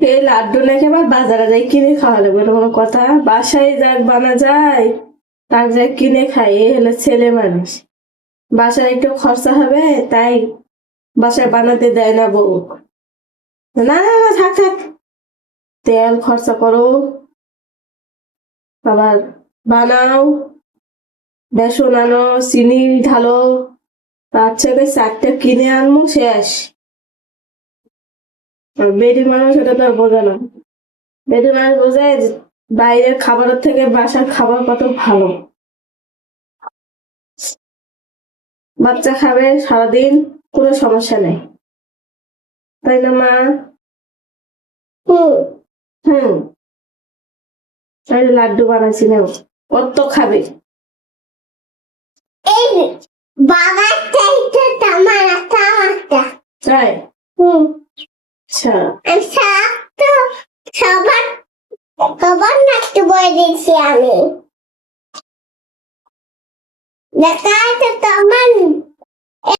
এই লাড্ডু নাকি আবার বাজারে যাই কিনে খাওয়া লাগবে কোনো কথা? বাসায় যাক, বানা যায়। তার যাক কিনে খাই, এ হলো ছেলে মানুষ। বাসায় একটু খরচা হবে, তাই বাসায় বানাতে দেয় না বউ। না না না, থাক থাক। তেল খরচা করো। আবার বানাও। বেসন আনো, চিনি ঢালো। তার থেকে চারটে কিনে আনব, শেষ। বেডি মানুষ এটা তো আর বোঝে না। বেডি মানুষ বোঝে বাইরের খাবারের থেকে বাসার খাবার কত ভালো। বাচ্চা খাবে সারাদিন কোনো সমস্যা নেই। তাই না মা? হুম। তাই লাড্ডু বানাইছি না কত খাবে। এই বাবাটা এটা তামার তামারটা তাই? হুম। আচ্ছা আমি সব তো সবার সবার নষ্ট করে দিয়েছি আমি দেখা যাচ্ছে তোমার